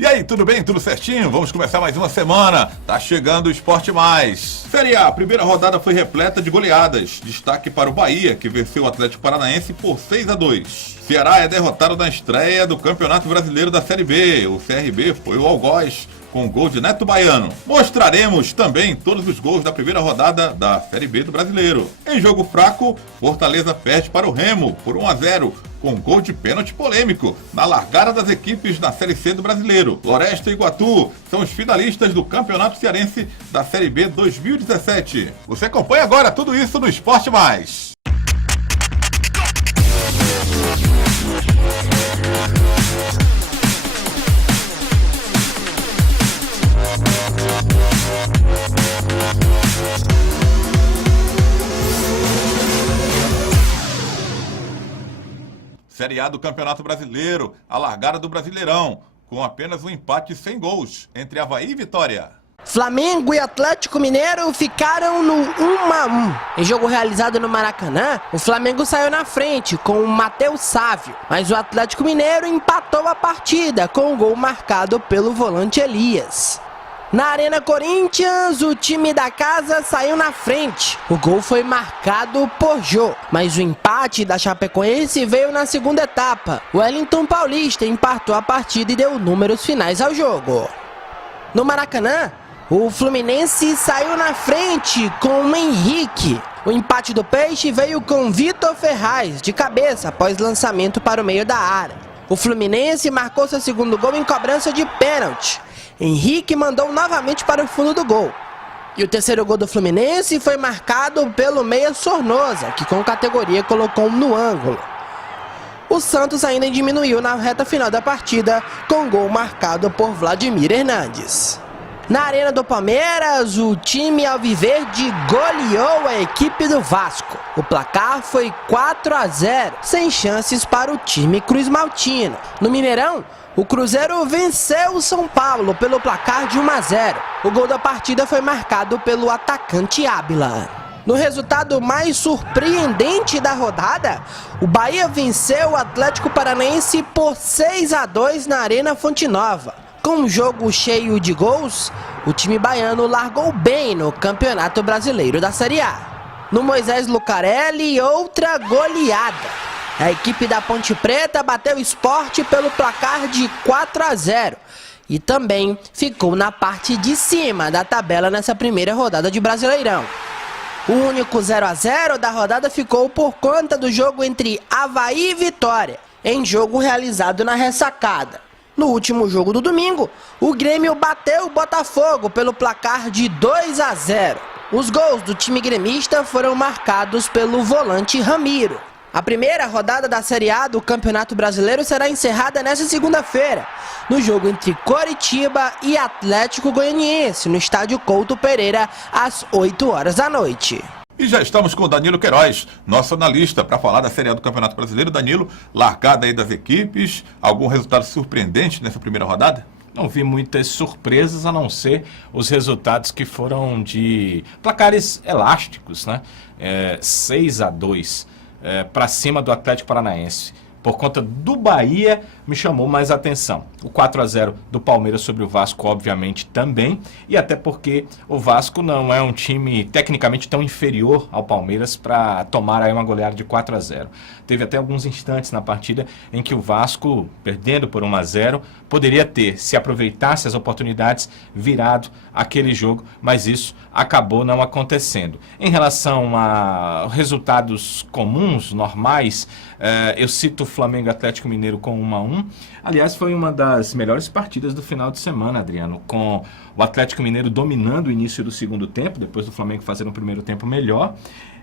E aí, tudo bem? Tudo certinho? Vamos começar mais uma semana. Tá chegando o Esporte Mais. Série A, a primeira rodada foi repleta de goleadas. Destaque para o Bahia, que venceu o Atlético Paranaense por 6-2. Ceará é derrotado na estreia do Campeonato Brasileiro da Série B. O CRB foi o algoz com gol de Neto Baiano. Mostraremos também todos os gols da primeira rodada da Série B do Brasileiro. Em jogo fraco, Fortaleza perde para o Remo por 1-0, com gol de pênalti polêmico na largada das equipes da Série C do Brasileiro. Floresta e Iguatu são os finalistas do Campeonato Cearense da Série B 2017. Você acompanha agora tudo isso no Esporte Mais. Série A do Campeonato Brasileiro, a largada do Brasileirão, com apenas um empate sem gols entre Avaí e Vitória. Flamengo e Atlético Mineiro ficaram no 1-1. Em jogo realizado no Maracanã, o Flamengo saiu na frente com o Matheus Sávio, mas o Atlético Mineiro empatou a partida com um gol marcado pelo volante Elias. Na Arena Corinthians, o time da casa saiu na frente. O gol foi marcado por Jô, mas o empate da Chapecoense veio na segunda etapa. O Wellington Paulista empatou a partida e deu números finais ao jogo. No Maracanã, o Fluminense saiu na frente com o Henrique. O empate do Peixe veio com Vitor Ferraz de cabeça após lançamento para o meio da área. O Fluminense marcou seu segundo gol em cobrança de pênalti. Henrique mandou novamente para o fundo do gol. E o terceiro gol do Fluminense foi marcado pelo meia Sornosa, que com categoria colocou no ângulo. O Santos ainda diminuiu na reta final da partida, com gol marcado por Vladimir Hernandes. Na Arena do Palmeiras, o time alviverde goleou a equipe do Vasco. O placar foi 4-0, sem chances para o time cruzmaltino. No Mineirão, o Cruzeiro venceu o São Paulo pelo placar de 1-0. O gol da partida foi marcado pelo atacante Ábila. No resultado mais surpreendente da rodada, o Bahia venceu o Atlético Paranaense por 6-2 na Arena Fonte Nova. Com um jogo cheio de gols, o time baiano largou bem no Campeonato Brasileiro da Série A. No Moisés Lucarelli, outra goleada. A equipe da Ponte Preta bateu o Sport pelo placar de 4-0 e também ficou na parte de cima da tabela nessa primeira rodada de Brasileirão. O único 0-0 da rodada ficou por conta do jogo entre Avaí e Vitória, em jogo realizado na Ressacada. No último jogo do domingo, o Grêmio bateu o Botafogo pelo placar de 2-0. Os gols do time gremista foram marcados pelo volante Ramiro. A primeira rodada da Série A do Campeonato Brasileiro será encerrada nesta segunda-feira, no jogo entre Coritiba e Atlético Goianiense, no estádio Couto Pereira, às 8 horas da noite. E já estamos com o Danilo Queiroz, nosso analista, para falar da Série A do Campeonato Brasileiro. Danilo, largada aí das equipes, algum resultado surpreendente nessa primeira rodada? Não vi muitas surpresas, a não ser os resultados que foram de placares elásticos, né? 6-2 para cima do Atlético Paranaense. Por conta do Bahia, me chamou mais atenção. O 4-0 do Palmeiras sobre o Vasco, obviamente, também. E até porque o Vasco não é um time tecnicamente tão inferior ao Palmeiras para tomar aí uma goleada de 4-0. Teve até alguns instantes na partida em que o Vasco, perdendo por 1-0, poderia ter, se aproveitasse as oportunidades, virado aquele jogo, mas isso acabou não acontecendo. Em relação a resultados comuns, normais, eu cito o Flamengo e Atlético Mineiro com 1-1. Aliás, foi uma das melhores partidas do final de semana, Adriano, com o Atlético Mineiro dominando o início do segundo tempo, depois do Flamengo fazer um primeiro tempo melhor,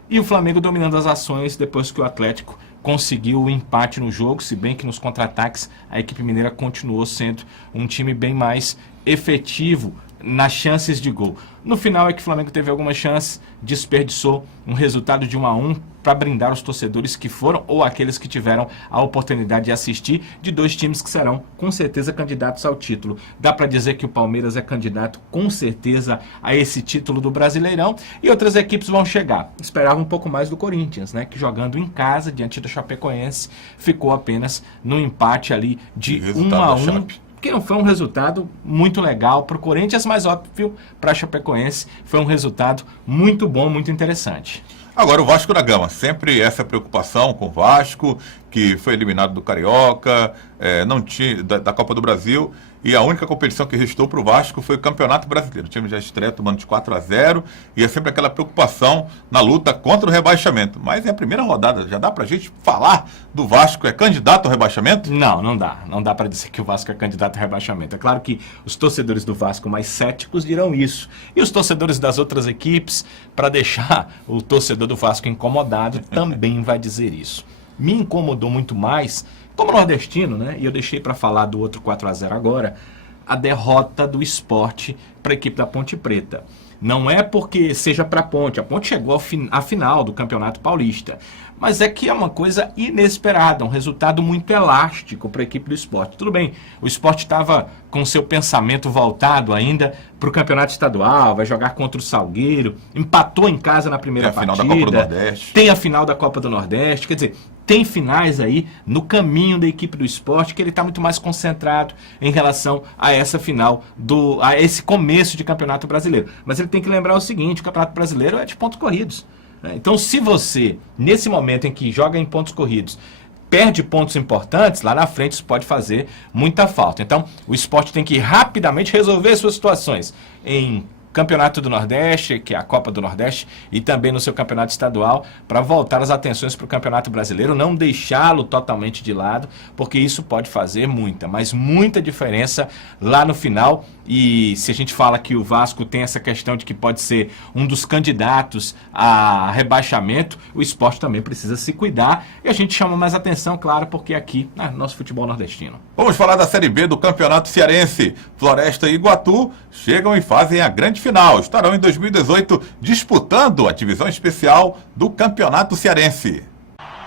e o Flamengo dominando as ações depois que o Atlético conseguiu o empate no jogo, se bem que nos contra-ataques a equipe mineira continuou sendo um time bem mais efetivo nas chances de gol. No final é que o Flamengo teve algumas chances, desperdiçou um resultado de 1-1 para brindar os torcedores que foram ou aqueles que tiveram a oportunidade de assistir, de dois times que serão com certeza candidatos ao título. Dá para dizer que o Palmeiras é candidato com certeza a esse título do Brasileirão, e outras equipes vão chegar. Esperava um pouco mais do Corinthians, né, que jogando em casa diante do Chapecoense ficou apenas no empate ali de 1-1 porque não foi um resultado muito legal para o Corinthians, mas óbvio, para a Chapecoense foi um resultado muito bom, muito interessante. Agora o Vasco da Gama, sempre essa preocupação com o Vasco, que foi eliminado do Carioca, não tinha, da Copa do Brasil, e a única competição que restou para o Vasco foi o Campeonato Brasileiro. O time já estreia tomando de 4-0, e é sempre aquela preocupação na luta contra o rebaixamento. Mas é a primeira rodada, já dá para a gente falar do Vasco, é candidato ao rebaixamento? Não dá. Não dá para dizer que o Vasco é candidato ao rebaixamento. É claro que os torcedores do Vasco mais céticos dirão isso. E os torcedores das outras equipes, para deixar o torcedor do Vasco incomodado, também vai dizer isso. Me incomodou muito mais, como nordestino, né? E eu deixei para falar do outro 4-0 agora, a derrota do Sport para a equipe da Ponte Preta. Não é porque seja para a Ponte chegou à final do Campeonato Paulista, mas é que é uma coisa inesperada, um resultado muito elástico para a equipe do Sport. Tudo bem, o Sport estava com seu pensamento voltado ainda para o Campeonato Estadual, vai jogar contra o Salgueiro, empatou em casa na primeira partida, tem a final da Copa do Nordeste. Tem a final da Copa do Nordeste, quer dizer, tem finais aí no caminho da equipe do Sport que ele está muito mais concentrado em relação a essa final, a esse começo de Campeonato Brasileiro. Mas ele tem que lembrar o seguinte, o Campeonato Brasileiro é de pontos corridos. Então, se você, nesse momento em que joga em pontos corridos, perde pontos importantes, lá na frente isso pode fazer muita falta. Então, o Sport tem que rapidamente resolver suas situações em Campeonato do Nordeste, que é a Copa do Nordeste, e também no seu campeonato estadual, para voltar as atenções para o Campeonato Brasileiro, não deixá-lo totalmente de lado, porque isso pode fazer mas muita diferença lá no final. E se a gente fala que o Vasco tem essa questão de que pode ser um dos candidatos a rebaixamento, o Sport também precisa se cuidar, e a gente chama mais atenção, claro, porque aqui, nosso futebol nordestino. Vamos falar da Série B do Campeonato Cearense. Floresta e Iguatu chegam e fazem a grande final. Estarão em 2018 disputando a divisão especial do Campeonato Cearense.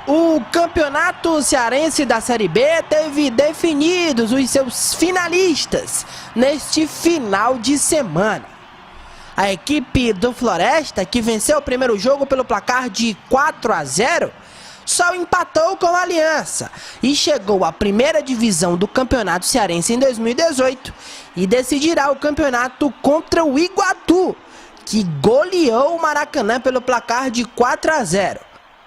O Campeonato Cearense da Série B teve definidos os seus finalistas neste final de semana. A equipe do Floresta, que venceu o primeiro jogo pelo placar de 4-0, só empatou com a Aliança e chegou à primeira divisão do Campeonato Cearense em 2018 e decidirá o campeonato contra o Iguatu, que goleou o Maracanã pelo placar de 4-0.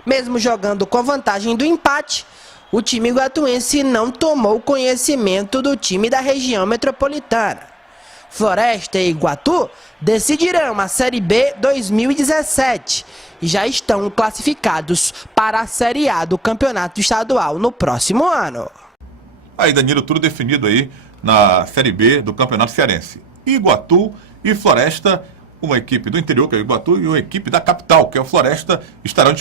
Mesmo jogando com a vantagem do empate, o time iguatuense não tomou conhecimento do time da região metropolitana. Floresta e Iguatu decidirão a Série B 2017 e já estão classificados para a Série A do Campeonato Estadual no próximo ano. Aí, Danilo, tudo definido aí na Série B do Campeonato Cearense. Iguatu e Floresta, uma equipe do interior, que é o Iguatu, e uma equipe da capital, que é o Floresta, estarão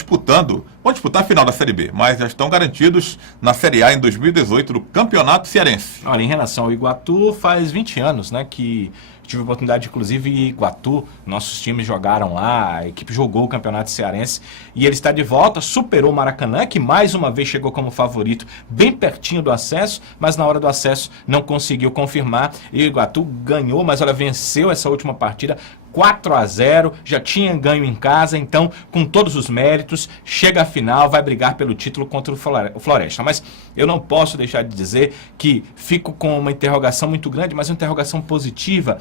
vão disputar a final da Série B, mas já estão garantidos na Série A em 2018 do Campeonato Cearense. Olha, em relação ao Iguatu, faz 20 anos, né, que tive a oportunidade, inclusive, em Iguatu, nossos times jogaram lá, a equipe jogou o Campeonato Cearense, e ele está de volta, superou o Maracanã, que mais uma vez chegou como favorito, bem pertinho do acesso, mas na hora do acesso não conseguiu confirmar, e o Iguatu ganhou, mas olha, venceu essa última partida, 4-0, já tinha ganho em casa, então, com todos os méritos, chega à final, vai brigar pelo título contra o Floresta. Mas eu não posso deixar de dizer que fico com uma interrogação muito grande, mas uma interrogação positiva,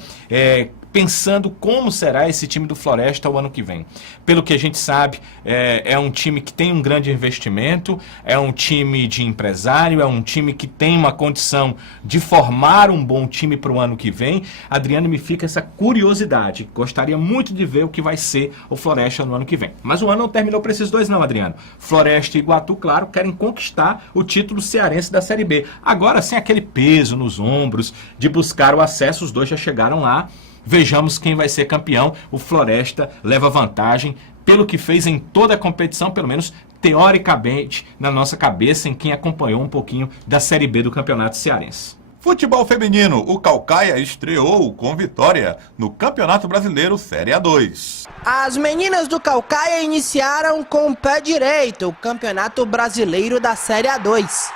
pensando como será esse time do Floresta o ano que vem. Pelo que a gente sabe, é um time que tem um grande investimento, é um time de empresário, é um time que tem uma condição de formar um bom time para o ano que vem. Adriano, me fica essa curiosidade. Gostaria muito de ver o que vai ser o Floresta no ano que vem. Mas o ano não terminou para esses dois não, Adriano. Floresta e Iguatu, claro, querem conquistar o título cearense da Série B. Agora, sem aquele peso nos ombros de buscar o acesso, os dois já chegaram lá. Vejamos quem vai ser campeão. O Floresta leva vantagem pelo que fez em toda a competição, pelo menos teoricamente, na nossa cabeça, em quem acompanhou um pouquinho da Série B do Campeonato Cearense. Futebol feminino, o Caucaia estreou com vitória no Campeonato Brasileiro Série A2. As meninas do Caucaia iniciaram com o pé direito o Campeonato Brasileiro da Série A2.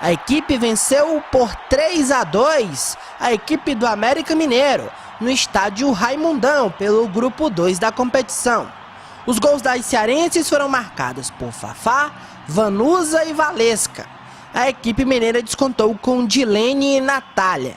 A equipe venceu por 3-2 a equipe do América Mineiro, no estádio Raimundão, pelo grupo 2 da competição. Os gols das cearenses foram marcados por Fafá, Vanusa e Valesca. a equipe mineira descontou com Dilene e Natália.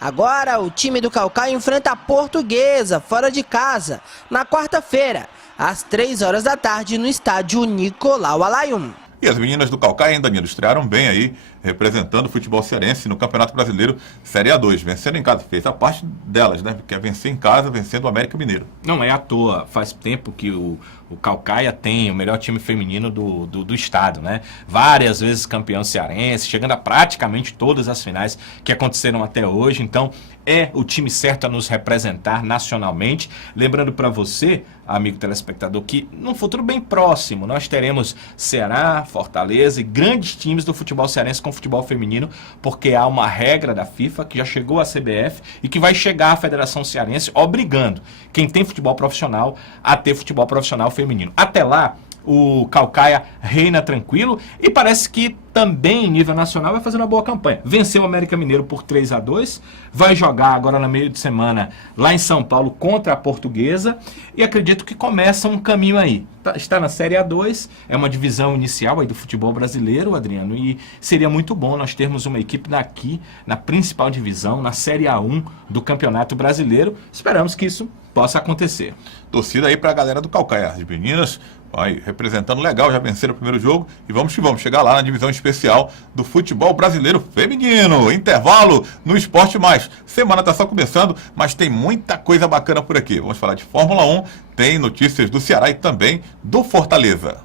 Agora o time do Caucaia enfrenta a Portuguesa, fora de casa, na quarta-feira, às 3 horas da tarde, no estádio Nicolau Alayum. E as meninas do Caucaia, hein, Danilo, estrearam bem aí, representando o futebol cearense no Campeonato Brasileiro Série A2, vencendo em casa. Fez a parte delas, né? Que é vencer em casa, vencendo o América Mineiro. Não é à toa, faz tempo que o Caucaia tem o melhor time feminino do estado, né? Várias vezes campeão cearense, chegando a praticamente todas as finais que aconteceram até hoje. Então, é o time certo a nos representar nacionalmente. Lembrando para você, amigo telespectador, que num futuro bem próximo nós teremos Ceará, Fortaleza e grandes times do futebol cearense com futebol feminino, porque há uma regra da FIFA que já chegou à CBF e que vai chegar à Federação Cearense obrigando quem tem futebol profissional a ter futebol profissional feminino. Até lá, o Caucaia reina tranquilo e parece que também em nível nacional vai fazer uma boa campanha. Venceu o América Mineiro por 3-2, vai jogar agora no meio de semana lá em São Paulo contra a Portuguesa e acredito que começa um caminho aí. Está na Série A2, é uma divisão inicial aí do futebol brasileiro, Adriano, e seria muito bom nós termos uma equipe daqui na principal divisão, na Série A1 do Campeonato Brasileiro. Esperamos que isso possa acontecer. Torcida aí pra galera do Caucaia. As meninas vai representando legal, já venceram o primeiro jogo e vamos que vamos chegar lá na divisão especial do futebol brasileiro feminino. Intervalo no Esporte Mais. Semana tá só começando, mas tem muita coisa bacana por aqui. Vamos falar de Fórmula 1, tem notícias do Ceará e também do Fortaleza.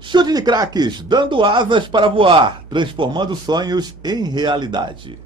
Chute de craques, dando asas para voar, transformando sonhos em realidade.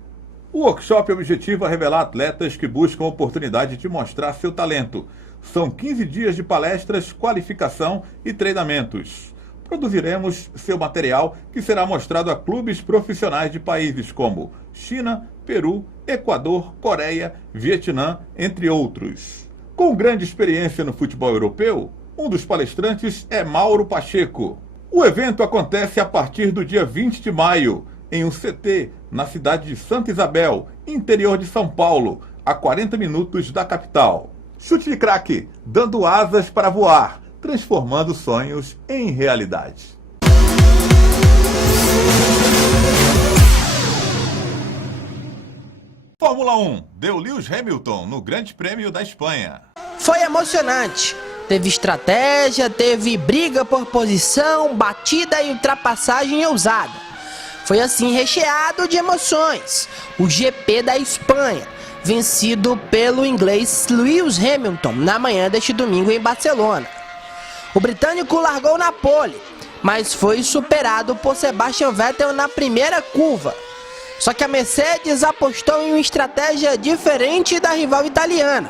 O workshop objetiva revelar atletas que buscam a oportunidade de mostrar seu talento. São 15 dias de palestras, qualificação e treinamentos. Produziremos seu material que será mostrado a clubes profissionais de países como China, Peru, Equador, Coreia, Vietnã, entre outros. Com grande experiência no futebol europeu, um dos palestrantes é Mauro Pacheco. O evento acontece a partir do dia 20 de maio, em um CT, na cidade de Santa Isabel, interior de São Paulo, a 40 minutos da capital. Chute de craque, dando asas para voar, transformando sonhos em realidade. Fórmula 1, deu Lewis Hamilton no Grande Prêmio da Espanha. Foi emocionante. Teve estratégia, teve briga por posição, batida e ultrapassagem ousada. Foi assim recheado de emoções. O GP da Espanha, vencido pelo inglês Lewis Hamilton na manhã deste domingo em Barcelona. O britânico largou na pole, mas foi superado por Sebastian Vettel na primeira curva. Só que a Mercedes apostou em uma estratégia diferente da rival italiana,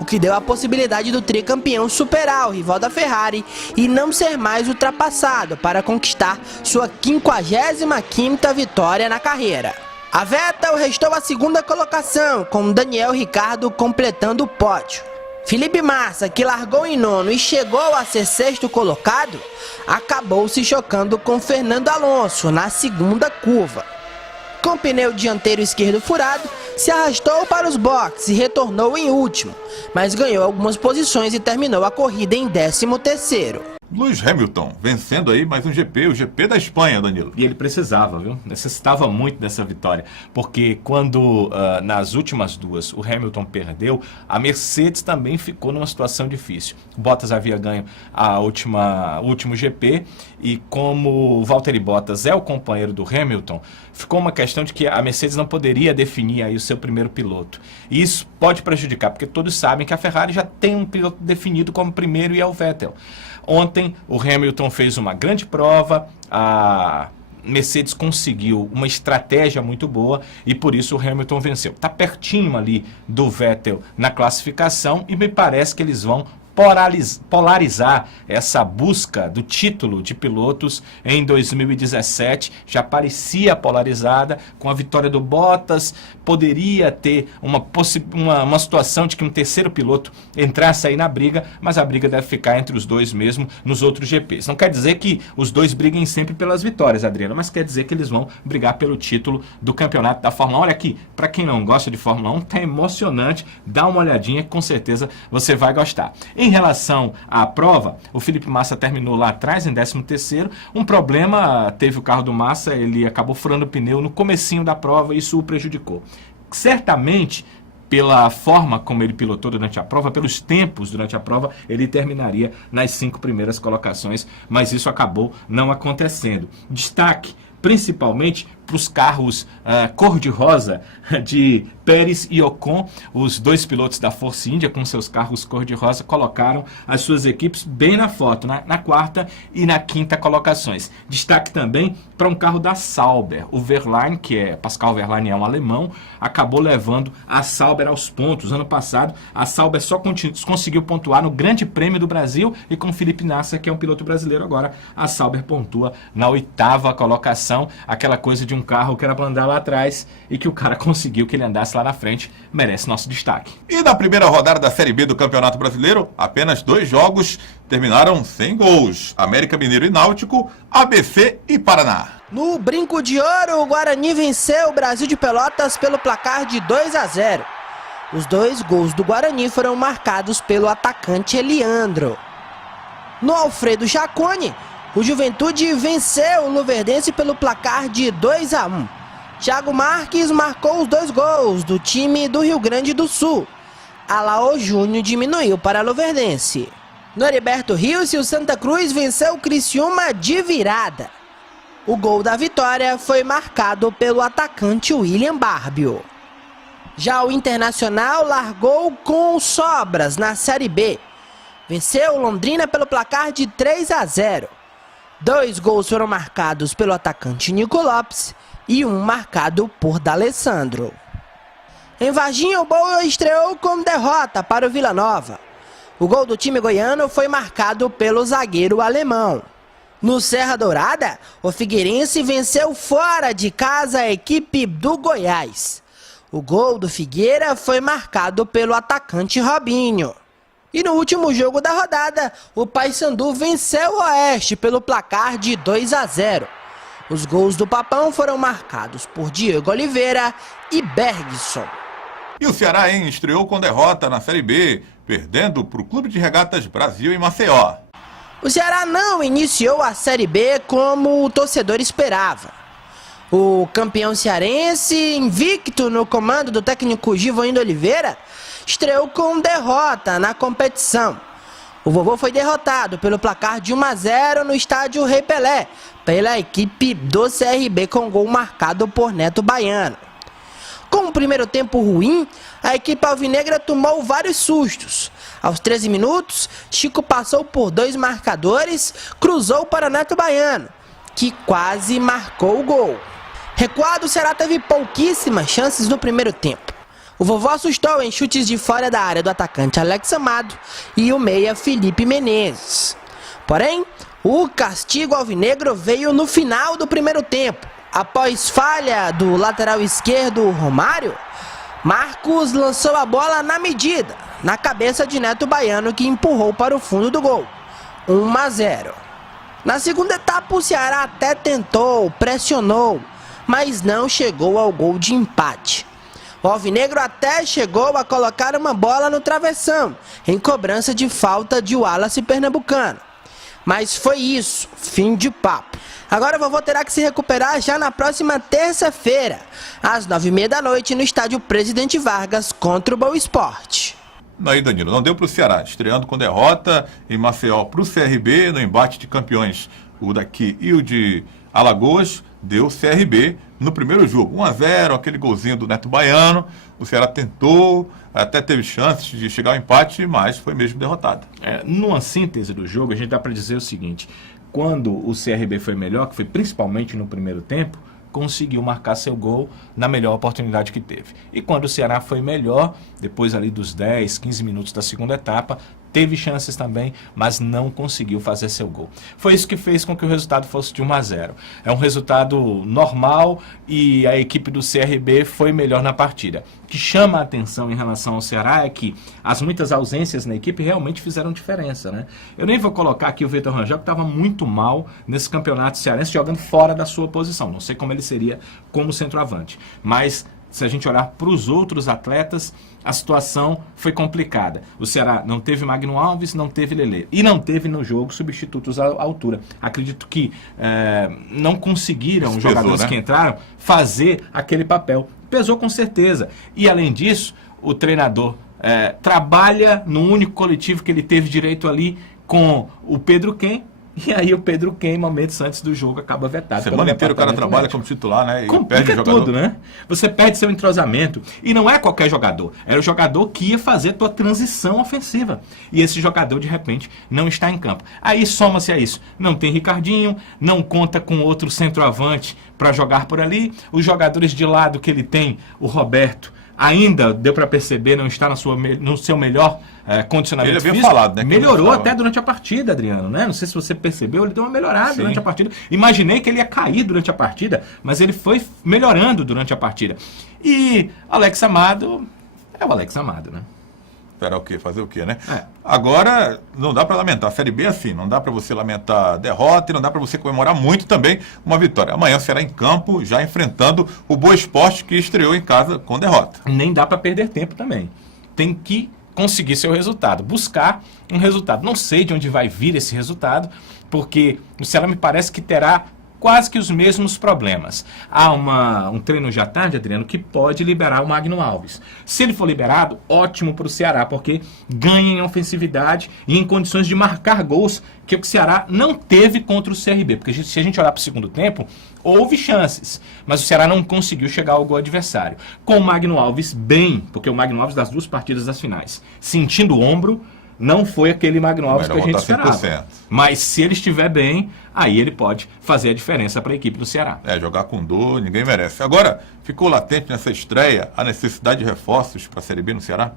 o que deu a possibilidade do tricampeão superar o rival da Ferrari e não ser mais ultrapassado para conquistar sua 55ª vitória na carreira. A Vettel restou a segunda colocação, com Daniel Ricciardo completando o pódio. Felipe Massa, que largou em nono e chegou a ser sexto colocado, acabou se chocando com Fernando Alonso na segunda curva. Com o pneu dianteiro esquerdo furado, se arrastou para os boxes e retornou em último, mas ganhou algumas posições e terminou a corrida em 13º. Lewis Hamilton vencendo aí mais um GP, o GP da Espanha, Danilo. E ele precisava, viu? Necessitava muito dessa vitória, porque quando nas últimas duas o Hamilton perdeu, a Mercedes também ficou numa situação difícil. Bottas havia ganho o último GP e como o Valtteri Bottas é o companheiro do Hamilton, ficou uma questão de que a Mercedes não poderia definir aí o seu primeiro piloto. E isso pode prejudicar, porque todos sabem que a Ferrari já tem um piloto definido como primeiro e é o Vettel. Ontem o Hamilton fez uma grande prova, a Mercedes conseguiu uma estratégia muito boa e por isso o Hamilton venceu. Está pertinho ali do Vettel na classificação e me parece que eles vão polarizar essa busca do título de pilotos em 2017. Já parecia polarizada com a vitória do Bottas. Poderia ter uma situação de que um terceiro piloto entrasse aí na briga, mas a briga deve ficar entre os dois mesmo nos outros GPs. Não quer dizer que os dois briguem sempre pelas vitórias, Adriano, mas quer dizer que eles vão brigar pelo título do campeonato da Fórmula 1. Olha aqui, para quem não gosta de Fórmula 1, tá emocionante. Dá uma olhadinha que com certeza você vai gostar. Em relação à prova, o Felipe Massa terminou lá atrás, em 13º. Um problema, teve o carro do Massa, ele acabou furando o pneu no comecinho da prova e isso o prejudicou. Certamente, pela forma como ele pilotou durante a prova, pelos tempos durante a prova, ele terminaria nas 5 primeiras colocações, mas isso acabou não acontecendo. Destaque, principalmente, para os carros cor-de-rosa de Pérez e Ocon, os 2 pilotos da Force India com seus carros cor-de-rosa colocaram as suas equipes bem na foto, na 4ª e na 5ª colocações. Destaque também para um carro da Sauber, o Wehrlein, que é Pascal Wehrlein, é um alemão, acabou levando a Sauber aos pontos. Ano passado, a Sauber só conseguiu pontuar no Grande Prêmio do Brasil e com Felipe Massa, que é um piloto brasileiro. Agora a Sauber pontua na 8ª colocação, aquela coisa de um carro que era para andar lá atrás e que o cara conseguiu que ele andasse lá na frente, merece nosso destaque. E na primeira rodada da Série B do Campeonato Brasileiro, apenas 2 jogos terminaram sem gols. América Mineiro e Náutico, ABC e Paraná. No Brinco de Ouro, o Guarani venceu o Brasil de Pelotas pelo placar de 2-0. Os 2 gols do Guarani foram marcados pelo atacante Eliandro. No Alfredo Jaconi, o Juventude venceu o Luverdense pelo placar de 2-1. Thiago Marques marcou os 2 gols do time do Rio Grande do Sul. Alaô Júnior diminuiu para Luverdense. No Heriberto Rios, o Santa Cruz venceu o Criciúma de virada. O gol da vitória foi marcado pelo atacante William Barbio. Já o Internacional largou com sobras na Série B. Venceu o Londrina pelo placar de 3-0. 2 gols foram marcados pelo atacante Nico Lopes e um marcado por D'Alessandro. Em Varginha, o Boa estreou com derrota para o Vila Nova. O gol do time goiano foi marcado pelo zagueiro alemão. No Serra Dourada, o Figueirense venceu fora de casa a equipe do Goiás. O gol do Figueira foi marcado pelo atacante Robinho. E no último jogo da rodada, o Paysandu venceu o Oeste pelo placar de 2-0. Os gols do Papão foram marcados por Diego Oliveira e Bergson. E o Ceará, estreou com derrota na Série B, perdendo para o Clube de Regatas Brasil em Maceió. O Ceará não iniciou a Série B como o torcedor esperava. O campeão cearense, invicto no comando do técnico Givanildo Oliveira, estreou com derrota na competição. O Vovô foi derrotado pelo placar de 1-0 no estádio Rei Pelé, pela equipe do CRB com gol marcado por Neto Baiano. Com o primeiro tempo ruim, a equipe alvinegra tomou vários sustos. Aos 13 minutos, Chico passou por 2 marcadores, cruzou para Neto Baiano, que quase marcou o gol. Recuado, o Ceará teve pouquíssimas chances no primeiro tempo. O Vovô assustou em chutes de fora da área do atacante Alex Amado e o meia Felipe Menezes. Porém, o castigo alvinegro veio no final do primeiro tempo. Após falha do lateral esquerdo Romário, Marcos lançou a bola na medida, na cabeça de Neto Baiano, que empurrou para o fundo do gol. 1-0. Na segunda etapa, o Ceará até tentou, pressionou, mas não chegou ao gol de empate. O alvinegro até chegou a colocar uma bola no travessão, em cobrança de falta de Wallace Pernambucano. Mas foi isso, fim de papo. Agora o Vovô terá que se recuperar já na próxima terça-feira, às 9h30 da noite, no estádio Presidente Vargas, contra o Boa Esporte. Aí, Danilo, não deu para o Ceará, estreando com derrota em Maceió para o CRB, no embate de campeões, o daqui e o de Alagoas, deu CRB no primeiro jogo. 1-0, aquele golzinho do Neto Baiano, o Ceará tentou, até teve chances de chegar ao empate, mas foi mesmo derrotado. Numa síntese do jogo, a gente dá para dizer o seguinte: quando o CRB foi melhor, que foi principalmente no primeiro tempo, conseguiu marcar seu gol na melhor oportunidade que teve. E quando o Ceará foi melhor, depois ali dos 10, 15 minutos da segunda etapa, teve chances também, mas não conseguiu fazer seu gol. Foi isso que fez com que o resultado fosse de 1-0. É um resultado normal e a equipe do CRB foi melhor na partida. O que chama a atenção em relação ao Ceará é que as muitas ausências na equipe realmente fizeram diferença, né? Eu nem vou colocar aqui o Vitor Rangel, que estava muito mal nesse campeonato cearense, jogando fora da sua posição. Não sei como ele seria como centroavante, mas se a gente olhar para os outros atletas, a situação foi complicada. O Ceará não teve Magno Alves, não teve Lelê. E não teve no jogo substitutos à altura. Acredito que não conseguiram os jogadores que entraram fazer aquele papel. Pesou com certeza. E além disso, o treinador trabalha no único coletivo que ele teve direito ali com o Pedro Quem. E aí o Pedro Quem, momentos antes do jogo, acaba vetado. Semana inteira o cara trabalha como titular, né? E perde o jogador. Tudo, né? Você perde seu entrosamento. E não é qualquer jogador. Era o jogador que ia fazer a tua transição ofensiva. E esse jogador, de repente, não está em campo. Aí soma-se a isso. Não tem Ricardinho, não conta com outro centroavante para jogar por ali. Os jogadores de lado que ele tem, o Roberto, ainda deu para perceber, não está no seu melhor condicionamento físico. Ele falado, né? Melhorou até durante a partida, Adriano, né? Não sei se você percebeu, ele deu uma melhorada durante a partida. Imaginei que ele ia cair durante a partida, mas ele foi melhorando durante a partida. E Alex Amado é o Alex Amado, né? Esperar o quê? Fazer o quê, né? Agora, não dá para lamentar. A Série B é assim, não dá para você lamentar derrota e não dá para você comemorar muito também uma vitória. Amanhã será em campo, já enfrentando o Boa Esporte, que estreou em casa com derrota. Nem dá para perder tempo também. Tem que conseguir seu resultado, buscar um resultado. Não sei de onde vai vir esse resultado, porque o Ceará me parece que terá quase que os mesmos problemas. Há um treino já tarde, Adriano, que pode liberar o Magno Alves. Se ele for liberado, ótimo para o Ceará, porque ganha em ofensividade e em condições de marcar gols, que o Ceará não teve contra o CRB. Porque se a gente olhar para o segundo tempo, houve chances, mas o Ceará não conseguiu chegar ao gol adversário. Com o Magno Alves bem, porque o Magno Alves das 2 partidas das finais, sentindo o ombro, não foi aquele Magno Alves que a gente esperava. 100%. Mas se ele estiver bem, aí ele pode fazer a diferença para a equipe do Ceará. Jogar com dor, ninguém merece. Agora, ficou latente nessa estreia a necessidade de reforços para a Série B no Ceará?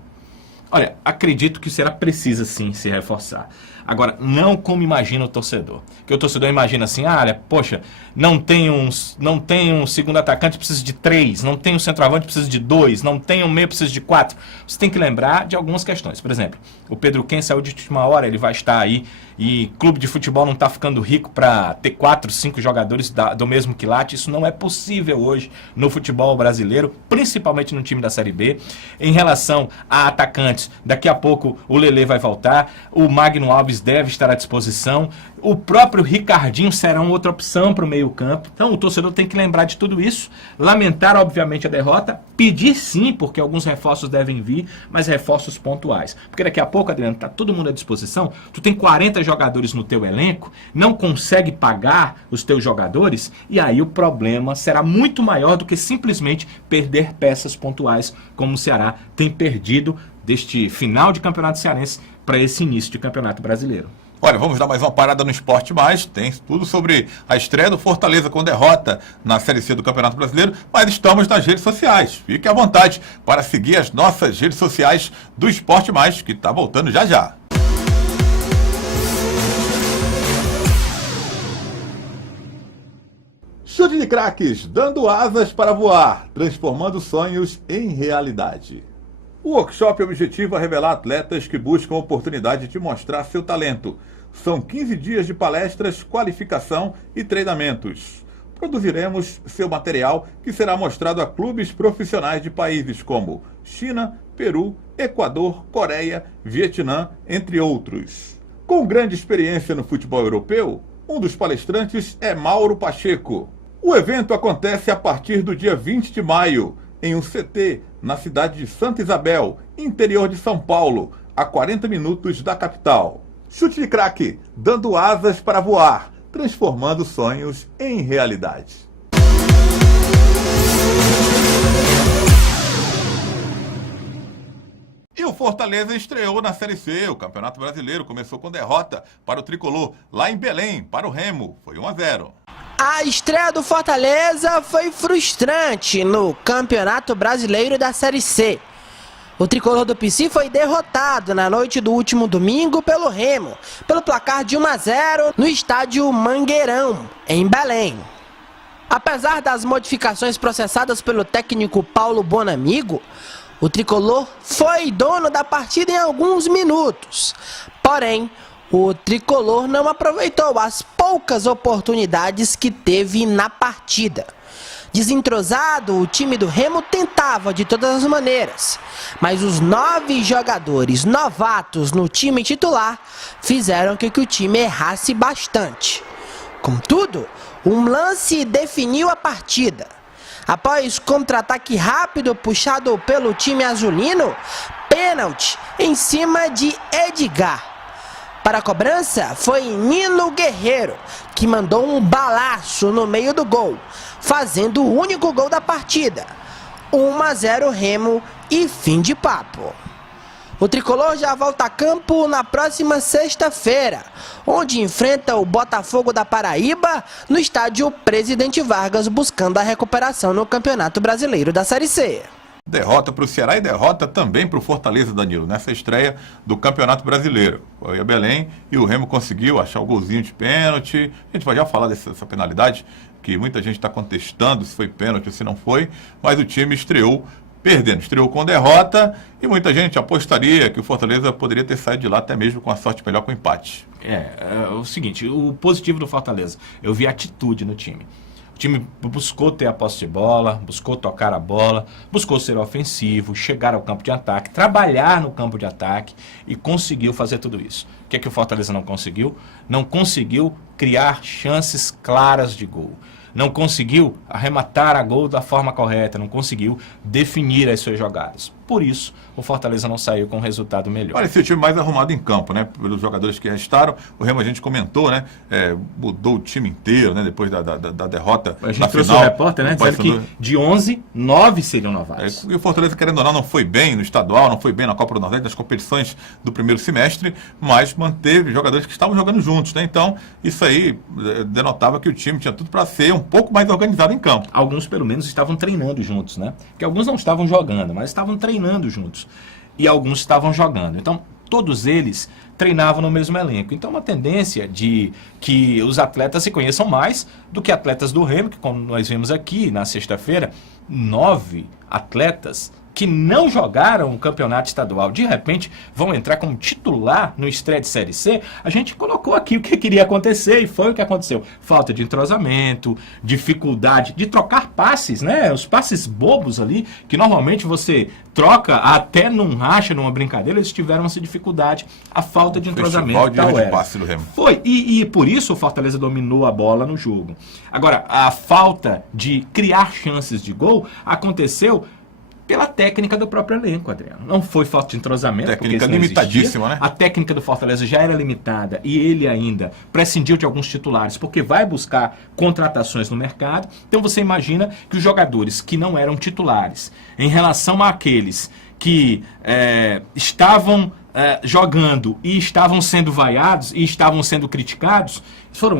Olha, acredito que o Ceará precisa sim se reforçar. Agora, não como imagina o torcedor. Porque o torcedor imagina assim, olha, poxa, não tem um segundo atacante, precisa de 3, não tem um centroavante, precisa de 2, não tem um meio, precisa de 4. Você tem que lembrar de algumas questões. Por exemplo, o Pedro Quem saiu de última hora, ele vai estar aí, e clube de futebol não está ficando rico para ter 4, 5 jogadores do mesmo quilate. Isso não é possível hoje no futebol brasileiro, principalmente no time da Série B. Em relação a atacantes, daqui a pouco o Lelê vai voltar, o Magno Alves deve estar à disposição, o próprio Ricardinho será uma outra opção para o meio campo. Então o torcedor tem que lembrar de tudo isso, lamentar obviamente a derrota, pedir sim, porque alguns reforços devem vir, mas reforços pontuais. Porque daqui a pouco, Adriano, está todo mundo à disposição, tu tem 40 jogadores no teu elenco, não consegue pagar os teus jogadores, e aí o problema será muito maior do que simplesmente perder peças pontuais, como o Ceará tem perdido deste final de campeonato cearense para esse início de campeonato brasileiro. Olha, vamos dar mais uma parada no Esporte Mais. Tem tudo sobre a estreia do Fortaleza com derrota na Série C do Campeonato Brasileiro, mas estamos nas redes sociais. Fique à vontade para seguir as nossas redes sociais do Esporte Mais, que está voltando já já. Chute de craques, dando asas para voar, transformando sonhos em realidade. O workshop objetiva revelar atletas que buscam a oportunidade de mostrar seu talento. São 15 dias de palestras, qualificação e treinamentos. Produziremos seu material que será mostrado a clubes profissionais de países como China, Peru, Equador, Coreia, Vietnã, entre outros. Com grande experiência no futebol europeu, um dos palestrantes é Mauro Pacheco. O evento acontece a partir do dia 20 de maio, em um CT, na cidade de Santa Isabel, interior de São Paulo, a 40 minutos da capital. Chute de craque, dando asas para voar, transformando sonhos em realidade. E o Fortaleza estreou na Série C. O Campeonato Brasileiro começou com derrota para o Tricolor, lá em Belém, para o Remo. Foi 1-0. A estreia do Fortaleza foi frustrante no Campeonato Brasileiro da Série C. O tricolor do PC foi derrotado na noite do último domingo pelo Remo, pelo placar de 1-0 no estádio Mangueirão, em Belém. Apesar das modificações processadas pelo técnico Paulo Bonamigo, o tricolor foi dono da partida em alguns minutos. Porém, o tricolor não aproveitou as poucas oportunidades que teve na partida. Desentrosado, o time do Remo tentava de todas as maneiras, mas os 9 jogadores novatos no time titular fizeram com que o time errasse bastante. Contudo, um lance definiu a partida. Após contra-ataque rápido puxado pelo time azulino, pênalti em cima de Edgar. Para a cobrança foi Nino Guerreiro, que mandou um balaço no meio do gol, fazendo o único gol da partida. 1-0 Remo e fim de papo. O tricolor já volta a campo na próxima sexta-feira, onde enfrenta o Botafogo da Paraíba no estádio Presidente Vargas, buscando a recuperação no Campeonato Brasileiro da Série C. Derrota para o Ceará e derrota também para o Fortaleza, Danilo, nessa estreia do Campeonato Brasileiro. Foi a Belém e o Remo conseguiu achar o golzinho de pênalti. A gente vai já falar dessa penalidade, que muita gente está contestando se foi pênalti ou se não foi, mas o time estreou perdendo, estreou com derrota e muita gente apostaria que o Fortaleza poderia ter saído de lá até mesmo com a sorte melhor com o empate. É o seguinte, o positivo do Fortaleza, eu vi atitude no time. O time buscou ter a posse de bola, buscou tocar a bola, buscou ser ofensivo, chegar ao campo de ataque, trabalhar no campo de ataque e conseguiu fazer tudo isso. O que é que o Fortaleza não conseguiu? Não conseguiu criar chances claras de gol. Não conseguiu arrematar a gol da forma correta, não conseguiu definir as suas jogadas. Por isso, o Fortaleza não saiu com um resultado melhor. Parecia o time mais arrumado em campo, né? Pelos jogadores que restaram. O Remo, a gente comentou, né? Mudou o time inteiro, né? Depois da derrota a gente na trouxe final. O repórter, né? Dizendo que de 11, 9 seriam novatos. E o Fortaleza, querendo ou não foi bem no estadual, não foi bem na Copa do Nordeste, nas competições do primeiro semestre, mas manteve jogadores que estavam jogando juntos, né? Então, isso aí denotava que o time tinha tudo para ser um pouco mais organizado em campo. Alguns, pelo menos, estavam treinando juntos, né? Porque alguns não estavam jogando, mas estavam treinando juntos. E alguns estavam jogando. Então, todos eles treinavam no mesmo elenco. Então, uma tendência de que os atletas se conheçam mais do que atletas do Remo, que como nós vimos aqui na sexta-feira, 9 atletas que não jogaram o campeonato estadual, de repente vão entrar como titular no estreia de Série C. A gente colocou aqui o que queria acontecer e foi o que aconteceu. Falta de entrosamento, dificuldade de trocar passes, né? Os passes bobos ali, que normalmente você troca até num racha, numa brincadeira, eles tiveram essa dificuldade, a falta de entrosamento. De passe do Remo. Foi, e por isso o Fortaleza dominou a bola no jogo. Agora, a falta de criar chances de gol aconteceu pela técnica do próprio elenco, Adriano. Não foi falta de entrosamento. Técnica limitadíssima, né? A técnica do Fortaleza já era limitada e ele ainda prescindiu de alguns titulares porque vai buscar contratações no mercado. Então você imagina que os jogadores que não eram titulares, em relação àqueles que estavam jogando e estavam sendo vaiados e estavam sendo criticados, foram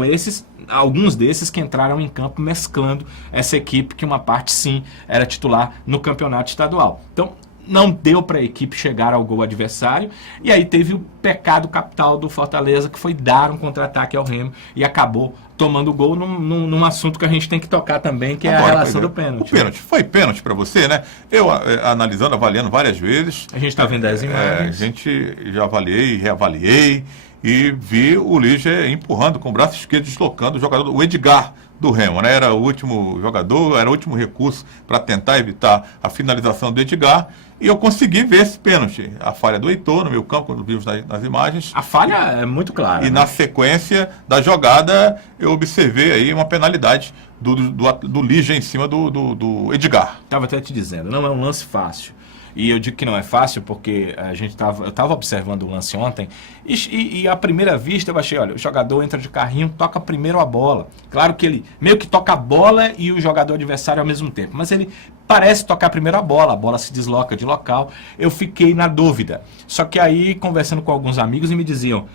alguns desses que entraram em campo mesclando essa equipe, que uma parte sim era titular no campeonato estadual. Então não deu para a equipe chegar ao gol adversário, e aí teve o pecado capital do Fortaleza, que foi dar um contra-ataque ao Remo e acabou tomando o gol num assunto que a gente tem que tocar também, que é a relação do pênalti. O pênalti, foi pênalti para você, né? Eu analisando, avaliando várias vezes. A gente está vendo as imagens. A gente já avaliei, reavaliei e vi o Lígia empurrando com o braço esquerdo, deslocando o jogador, o Edgar do Remo, né? Era o último jogador, era o último recurso para tentar evitar a finalização do Edgar, e eu consegui ver esse pênalti. A falha do Heitor no meu campo, quando vimos nas imagens. A falha é muito clara. E na sequência da jogada, eu observei aí uma penalidade do Lígia em cima do Edgar. Estava até te dizendo, não é um lance fácil. E eu digo que não é fácil porque eu estava observando o lance ontem e à primeira vista eu achei, olha, o jogador entra de carrinho, toca primeiro a bola. Claro que ele meio que toca a bola e o jogador adversário ao mesmo tempo, mas ele parece tocar primeiro a bola se desloca de local. Eu fiquei na dúvida. Só que aí, conversando com alguns amigos, e me diziam,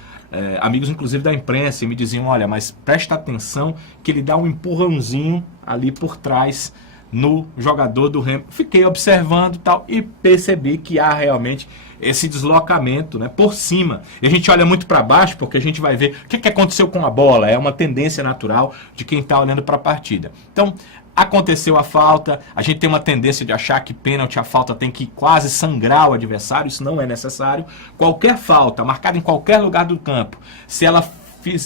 amigos inclusive da imprensa, e me diziam, olha, mas presta atenção que ele dá um empurrãozinho ali por trás no jogador do Remo. Fiquei observando tal e percebi que há realmente esse deslocamento, né, por cima. E a gente olha muito para baixo porque a gente vai ver o que aconteceu com a bola. É uma tendência natural de quem está olhando para a partida. Então, aconteceu a falta. A gente tem uma tendência de achar que pênalti, a falta tem que quase sangrar o adversário. Isso não é necessário. Qualquer falta, marcada em qualquer lugar do campo, se ela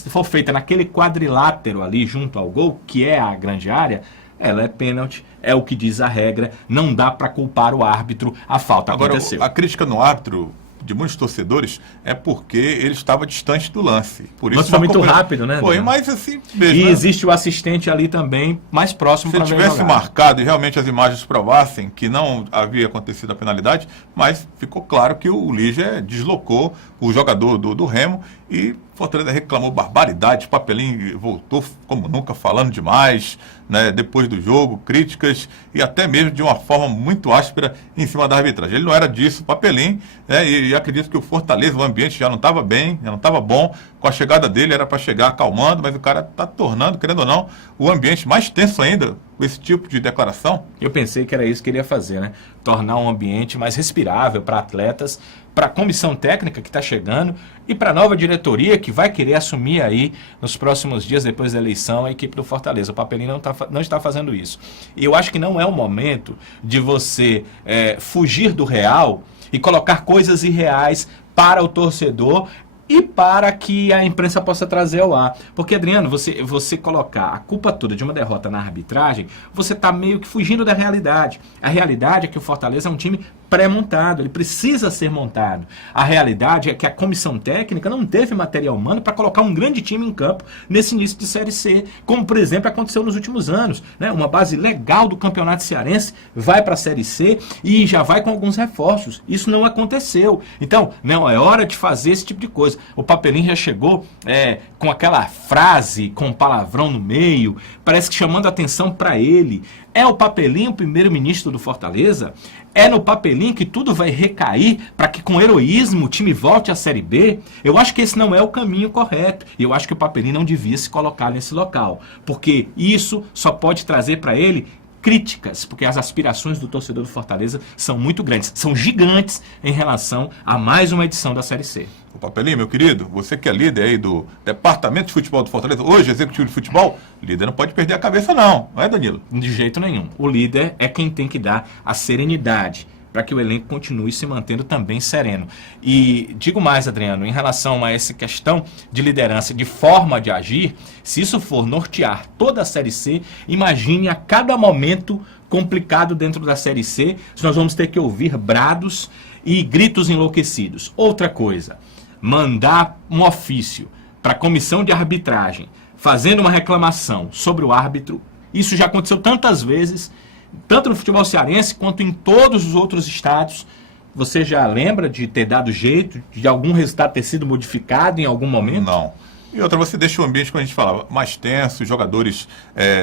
for feita naquele quadrilátero ali junto ao gol, que é a grande área, ela é pênalti, é o que diz a regra, não dá para culpar o árbitro, a falta Agora, aconteceu. a crítica no árbitro de muitos torcedores é porque ele estava distante do lance. Por isso Mas foi muito rápido, né? Foi, mas assim mesmo. E né? existe o assistente ali também, mais próximo Se para ver a tivesse jogada. marcado e realmente as imagens provassem que não havia acontecido a penalidade, mas ficou claro que o Liger deslocou o jogador do Remo e Fortaleza reclamou barbaridade, Papelinho voltou como nunca falando demais, né, depois do jogo, críticas e até mesmo de uma forma muito áspera em cima da arbitragem. Ele não era disso, Papelinho, né, e acredito que o Fortaleza, o ambiente já não estava bem, já não estava bom, com a chegada dele era para chegar acalmando, mas o cara está tornando, querendo ou não, o ambiente mais tenso ainda com esse tipo de declaração. Eu pensei que era isso que ele ia fazer, né? Tornar um ambiente mais respirável para atletas, para a comissão técnica que está chegando e para a nova diretoria que vai querer assumir aí nos próximos dias, depois da eleição, a equipe do Fortaleza. O Papelinho não está fazendo isso. E eu acho que não é o momento de você fugir do real e colocar coisas irreais para o torcedor e para que a imprensa possa trazer ao ar. Porque, Adriano, você colocar a culpa toda de uma derrota na arbitragem, você está meio que fugindo da realidade. A realidade é que o Fortaleza é um time pré-montado, ele precisa ser montado. A realidade é que a comissão técnica não teve material humano para colocar um grande time em campo nesse início de Série C, como, por exemplo, aconteceu nos últimos anos. Né? Uma base legal do Campeonato Cearense vai para a Série C e já vai com alguns reforços. Isso não aconteceu. Então, não é hora de fazer esse tipo de coisa. O Papelinho já chegou com aquela frase, com palavrão no meio, parece que chamando a atenção para ele. É o Papelinho o primeiro-ministro do Fortaleza? É no Papelinho que tudo vai recair para que com heroísmo o time volte à Série B? Eu acho que esse não é o caminho correto. E eu acho que o Papelinho não devia se colocar nesse local. Porque isso só pode trazer para ele críticas, porque as aspirações do torcedor do Fortaleza são muito grandes, são gigantes em relação a mais uma edição da Série C. O Papelinho, meu querido, você que é líder aí do Departamento de Futebol do Fortaleza, hoje executivo de futebol, líder não pode perder a cabeça não é, Danilo? De jeito nenhum. O líder é quem tem que dar a serenidade para que o elenco continue se mantendo também sereno. E digo mais, Adriano, em relação a essa questão de liderança, de forma de agir, se isso for nortear toda a Série C, imagine a cada momento complicado dentro da Série C, se nós vamos ter que ouvir brados e gritos enlouquecidos. Outra coisa, mandar um ofício para a comissão de arbitragem, fazendo uma reclamação sobre o árbitro, isso já aconteceu tantas vezes, tanto no futebol cearense quanto em todos os outros estados. Você já lembra de ter dado jeito, de algum resultado ter sido modificado em algum momento? Não. E outra, você deixa o ambiente, como a gente falava, mais tenso, os jogadores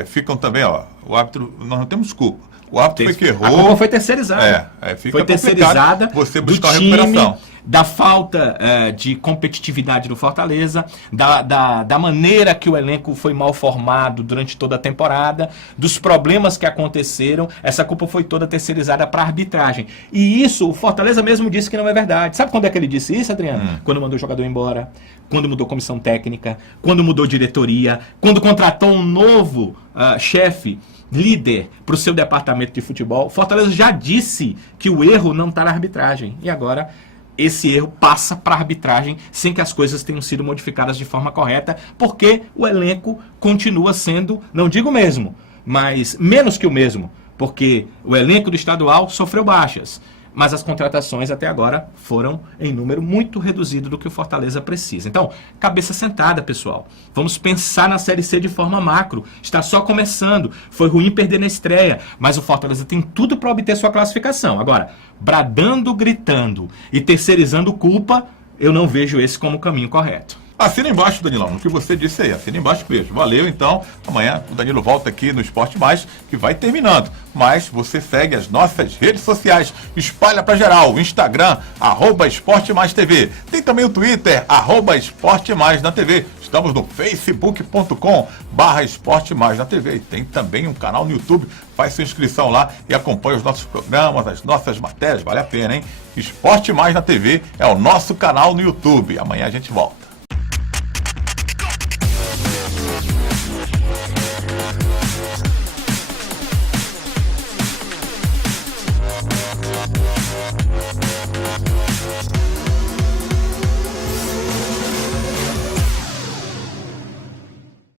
ficam também, o árbitro, nós não temos culpa. O árbitro foi que errou. A culpa foi terceirizada. Fica foi terceirizada você buscar do a recuperação. Time, da falta de competitividade do Fortaleza, da maneira que o elenco foi mal formado durante toda a temporada, dos problemas que aconteceram. Essa culpa foi toda terceirizada para a arbitragem. E isso, o Fortaleza mesmo disse que não é verdade. Sabe quando é que ele disse isso, Adriano? Quando mandou o jogador embora, quando mudou comissão técnica, quando mudou diretoria, quando contratou um novo chefe, líder para o seu departamento de futebol. Fortaleza já disse que o erro não está na arbitragem. E agora esse erro passa para a arbitragem sem que as coisas tenham sido modificadas de forma correta, porque o elenco continua sendo, não digo o mesmo, mas menos que o mesmo, porque o elenco do estadual sofreu baixas. Mas as contratações até agora foram em número muito reduzido do que o Fortaleza precisa. Então, cabeça sentada, pessoal. Vamos pensar na Série C de forma macro. Está só começando. Foi ruim perder na estreia, mas o Fortaleza tem tudo para obter sua classificação. Agora, bradando, gritando e terceirizando culpa, eu não vejo esse como o caminho correto. Assina embaixo, Danilão, o que você disse aí. Assina embaixo, beijo. Valeu, então. Amanhã o Danilo volta aqui no Esporte Mais, que vai terminando. Mas você segue as nossas redes sociais. Espalha pra geral. O Instagram, @EsporteMaisTV. Tem também o Twitter, @EsporteMaisNaTV. Estamos no facebook.com/EsporteMaisNaTV. E tem também um canal no YouTube. Faz sua inscrição lá e acompanha os nossos programas, as nossas matérias. Vale a pena, hein? Esporte Mais na TV é o nosso canal no YouTube. Amanhã a gente volta.